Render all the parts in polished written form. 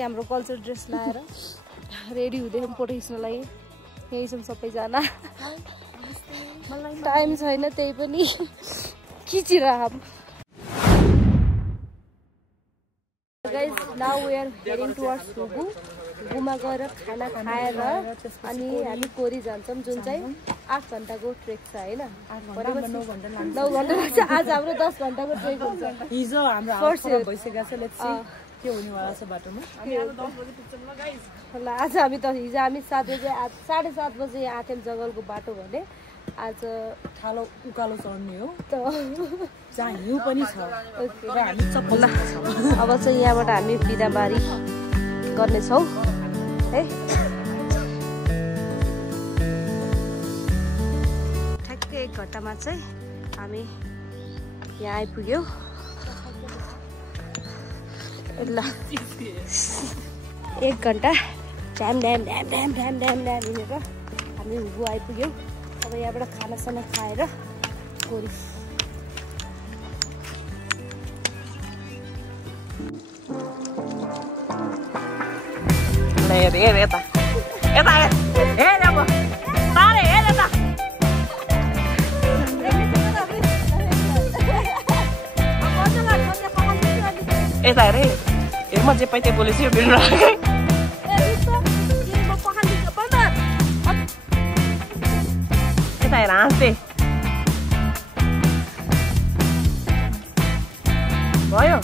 हाम्रो culture dress लाएर ready हुँदै फोटो खिच्नलाई यही छौँ सबैजना टाइम छैन त्यही पनि खिचिरहौँ guys now we are heading towards हुगु हुगुमा गएर खाना खाएर अनि हामी कोरी जान्छौँ जुन चाहिँ 8 घण्टाको ट्रेक छ हैन 9 घण्टा लाग्छ आज हाम्रो 10 घण्टाको ट्रेक हुन्छ हिजो हाम्रो हाउस भइसकेको छ लेट्स सी के हुनेवाला छ बाटोमा हामी आज 10 बजे पुग्छौँ ल गाइस ल आज हामी त हिजो हामी 7 बजे 7:30 बजे आथेम जंगलको बाटो भने आज ठालो उकालो चढ्ने हो त जहाँ हिउँ पनि छ र हामी चप्पल अब चाहिँ यहाँबाट हामी बिदाबारी गर्ने छौं है ठ्याक्कै 1 घण्टामा चाहिँ हामी यहाँ आइपुग्यौं ल 1 घण्टा dam dam dam dam dam dam dam हिँडेर हामी हुगु आइपुग्यौं अब यहाँबाट खानासाना खाएर कोरी म जे पाइते बोलेछु यो बिल्डर यता हेर हाँस्दै भयो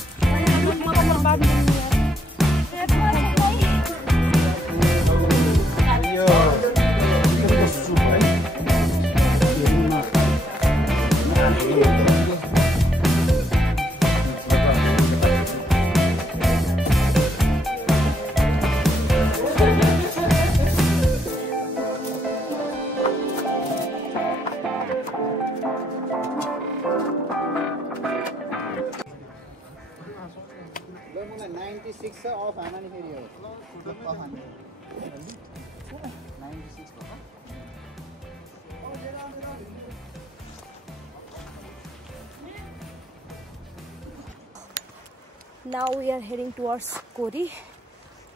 Now we are heading towards कोरी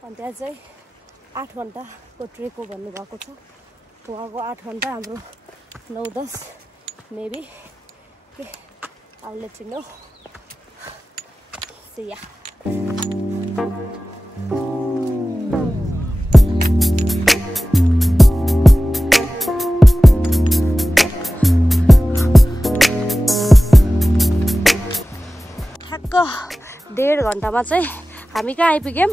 अनि त्यहाँ चाहिँ 8 घण्टाको ट्रेक हो भन्नु भएको छ वहाँको 8 घण्टा हाम्रो 9-10 मेबी के I'll let you know see ya ठ्याक्क 1.5 घण्टामा चाहिँ हामी कहाँ आइपुग्यौं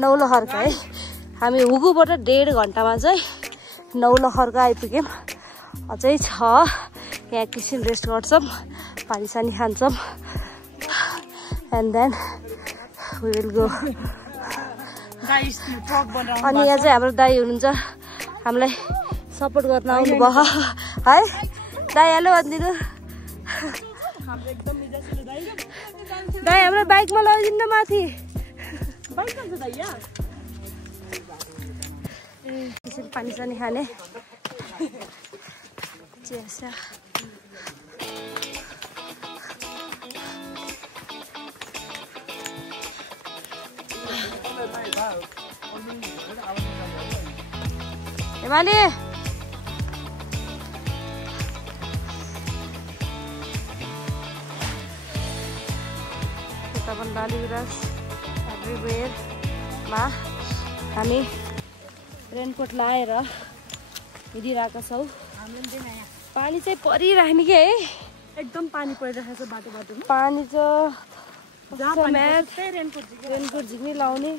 नौलखर्का है हामी हुगुबाट 1.5 घण्टामा चाहिँ नौलखर्का आइपुग्यौं अझै छ यहाँ एकछिन रेस्ट गर्छौं पानी सानी खान्छौं and then we will go guys यो ट्रक बनाउनु अनि यहाँ चाहिँ हाम्रो दाइ हुनुहुन्छ हामीलाई सपोर्ट गर्न आउनु भयो है दाइ हेलो भन्दिनु एकदम मिजासिलो दाइ दाइ हाम्रो बाइकमा लगिदिनु न माथि बाइक जान्छ दाइ यहाँ एकछिन पानी सानी खाने चिया हिमाली बालीविराज एभ्रिवेयरमा हामी रेनकोट लाएर हिँडिरहेका छौँ पानी चाहिँ परिराख्ने के है एकदम पानी परिरहेको छ बाटो पानी चाहिँ रेनकोट झिक्ने लाउने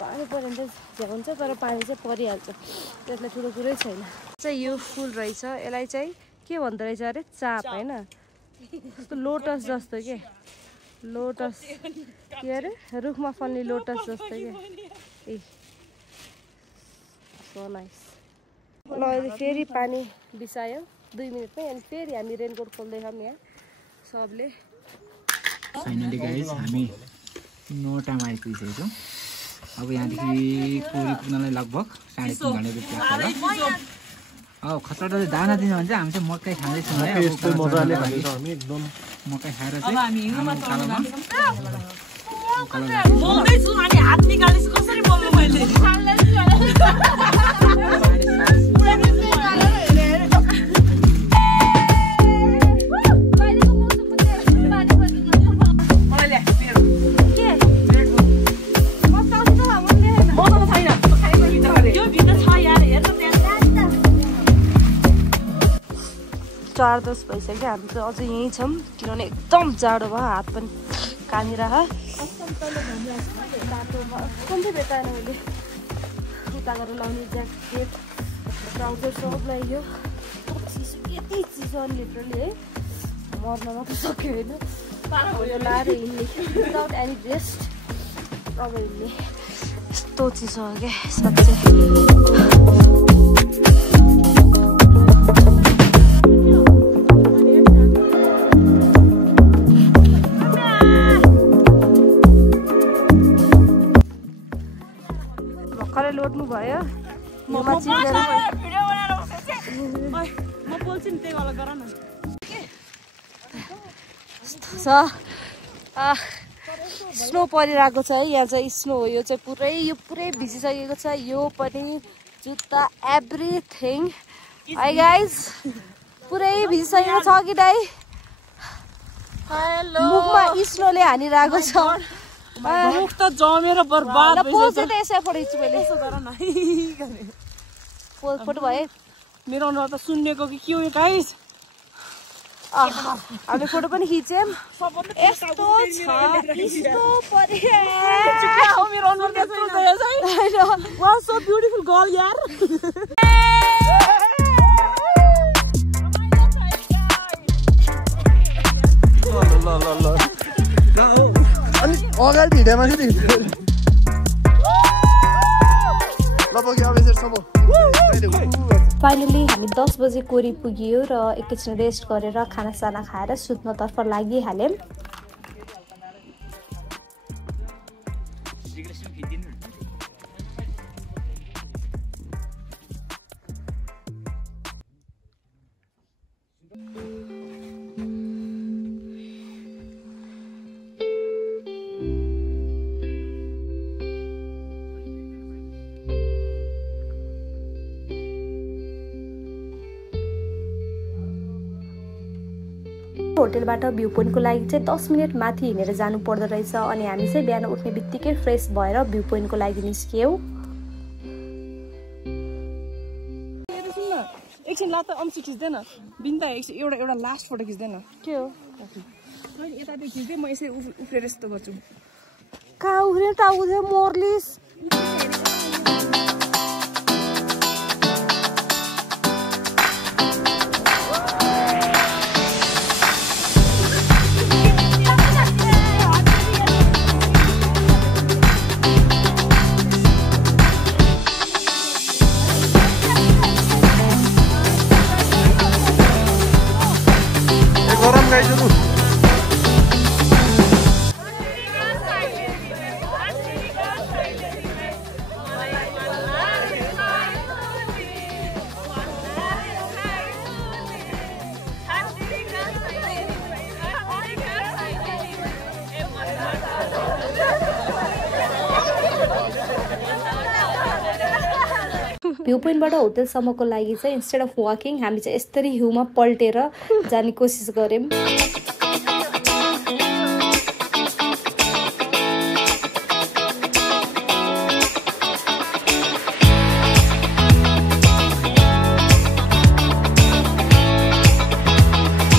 पानी पऱ्यो भने चाहिँ हुन्छ तर पानी चाहिँ परिहाल्छ त्यसलाई ठुलो कुरै छैन चाहिँ यो फुल रहेछ यसलाई चाहिँ के भन्दो रहेछ अरे चाप होइन जस्तो लोटस जस्तो के लोटस के अरे रुखमा फल्ने लोटस जस्तो के ए सो नाइस ल फेरि पानी बिसायो 2 मिनटमै अनि फेरि हामी रेनकोट खोल्दैछौँ यहाँ सबले फाइनली गाइस हामी नौटामा आइपुगिसकेको अब यहाँदेखि कोरी पुग्नलाई लगभग 3.5 घन्टा जस्तो लाग्छ। खतरा दाना दिनु भन्छ हामी चाहिँ मकै खाँदैछौँ है। मजाले खाँदैछौँ हामी एकदम मकै खाएर चाहिँ हामी हात निकालेछु कसरी बोल्नु मैले चार 10 भइसक्यो। हामी चाहिँ अझै यहीँ छौँ किनभने एकदम जाडो भयो। हात पनि कानिरह बाटोमा कुन चाहिँ भेटाएन मैले। उता गरेर लाउने ज्याकेट ट्राउजर सब लगाइयो। चिसो यति चिसो अनि लिटरली है मर्न मात्रै सक्यो होइन। यो लाएर हिँड्ने विदाउट एनी रेस्ट अब हिँड्ने यस्तो चिसो हो क्या साँच्चै। भर्खरै लोड्नु भयो। स्नो परिरहेको छ है। यहाँ चाहिँ स्नो हो। यो चाहिँ पुरै भिजिसकेको छ। यो पनि जुत्ता एभ्रिथिङ है गाइज पुरै भिजिसकेको छ कि दाइ। मुखमा स्नोले हानिरहेको छ। मुख त जमेर बर्बाद भइसक्यो। यसै पढिछु मैले फोटो भए मेरो अनुहार त सुन्नेको कि के हो गाइस। हामीले फोटो पनि खिच्यौँ। यस्तो छ यस्तो पर्यो मेरो अनुहार त्यस्तो रहेछ है। वाउ सो ब्युटिफुल गर्ल यार। अगाडि भिडियोमा चाहिँ फाइनली हामी 10 बजे कोरी पुगियो र एकैछिन रेस्ट गरेर खानासाना खाएर सुत्नतर्फ लागिहाल्यौँ। होटलबाट भ्यू पोइन्टको लागि चाहिँ 10 मिनट माथि हिँडेर जानु पर्दो रहेछ। अनि हामी चाहिँ बिहान उठ्ने बित्तिकै फ्रेस भएर भ्यू पोइन्टको लागि निस्कियौँ। एकछिन ला त अम्सी खिच्दैन बिन्दा एउटा लास्ट फोटो खिच्दैन के हो यतातिर खिच्दै म यसै उफ्रेर यस्तो गर्छु। कहाँ उफ्रेर त उफ्रे मोर्लिस। भ्यू पोइन्टबाट होटलसम्मको लागि चाहिँ इन्स्टेड अफ वाकिङ हामी चाहिँ यसरी हिउँमा पल्टेर जाने कोसिस गऱ्यौँ।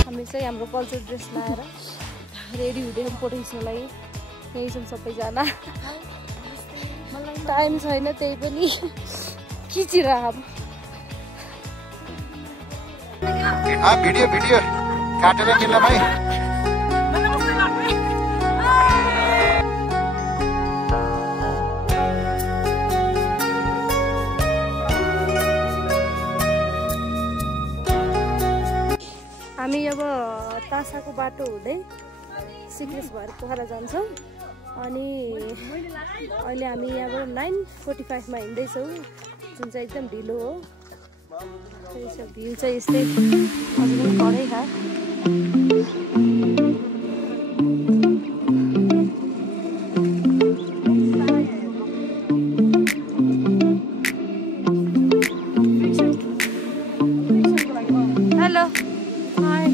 हामी चाहिँ हाम्रो कल्चर ड्रेस लगाएर रेडी हुँदै फोटो खिच्नलाई यही छौँ सबैजना। टाइम छैन त्यही पनि खिचिरह। भिडियो काटेर किन भाइ। हामी अब तासाको बाटो हुँदै सिक्रेस भएर पोखरा जान्छौँ। अनि अहिले हामी यहाँबाट 9:45 मा हिँड्दैछौँ, जुन चाहिँ एकदम ढिलो हो। भ्यू चाहिँ यस्तै अझै पनि कडै छ। हेलो हाय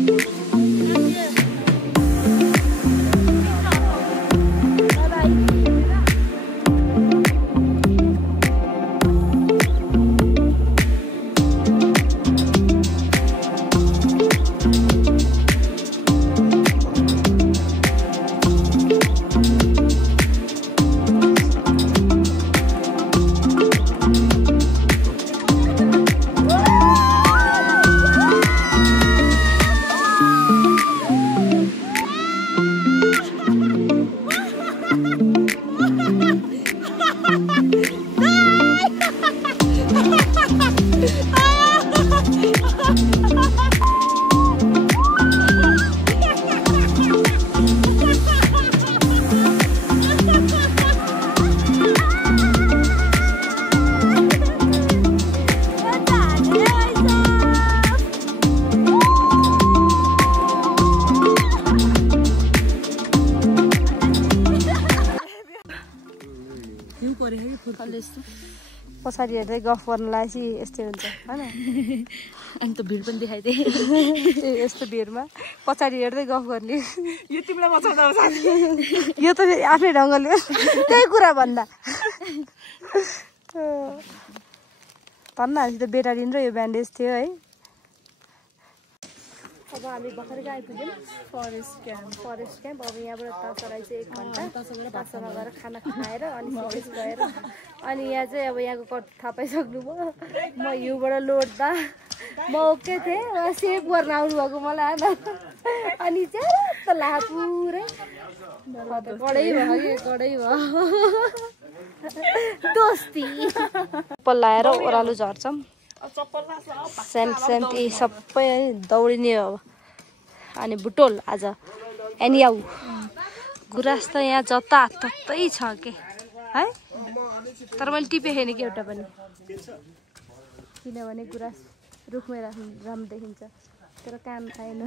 पछाडि हेर्दै गफ गर्न लागेपछि यस्तै हुन्छ हैन। अनि त भिड पनि देखाइदिए यस्तो भिडमा पछाडि हेर्दै गफ गर्ने यो तिमीलाई मचाउँदा यो त आफ्नै ढङ्गले त्यही कुरा भन्दा भन्न हाल्छ त बेटारिन र यो ब्यान्डेज थियो है। अब हामी भर्खरै आइपुग्यौँ फरेस्ट क्याम्प। अब यहाँबाट तसराई चाहिँ 1 घन्टा तसरमा गएर खाना खाएर अनि सिक्किस गएर अनि यहाँ चाहिँ अब यहाँको कट थाहा पाइसक्नुभयो। म हिउँबाट लोड्दा म ओके थिएँ, उहाँ सेभ गर्न आउनुभएको मलाई अनि चाहिँ ला पुरै कडै भयो कि कडै भयो दोस्ती। चप्पल लाएर ओह्रालो झर्छौँ, सेन्ट यी सबै दौडिने हो। अनि बुटोल आज एनियाउ गुराँस त यहाँ जताततै छ के है, तर मैले टिपे छैन कि एउटा पनि, किनभने गुराँस रुखमै राम्रो देखिन्छ तर काम आएन।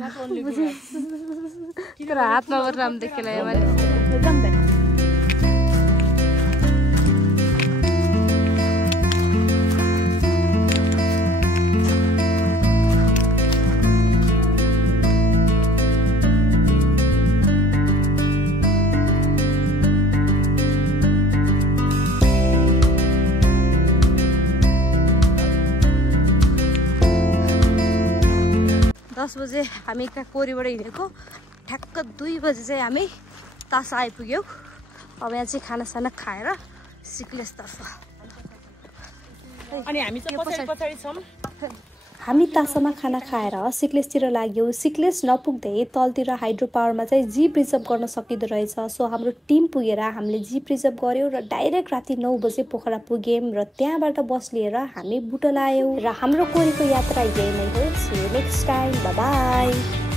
तर हातमा राम्रो देखिएन मैले। 10 बजे हामी कोरीबाट हिँडेको, ठ्याक्क 2 बजे चाहिँ हामी तासा आइपुग्यौँ। अब यहाँ चाहिँ खानासाना खाएर सिक्लेस तासा। अनि हामी चाहिँ पछाडि छौँ। हामी तासामा खाना खाएर सिक्लेसतिर लाग्यौँ। सिक्लेस नपुग्दै तलतिर हाइड्रो पावरमा चाहिँ जीप रिजर्भ गर्न सकिँदो रहेछ। सो हाम्रो टिम पुगेर हामीले जीप रिजर्भ गऱ्यौँ र डाइरेक्ट राति 9 बजे पोखरा पुग्यौँ र त्यहाँबाट बस लिएर हामी बुटोल आयौँ र हाम्रो कोरीको यात्रा यही नै हो। See you next time, bye by.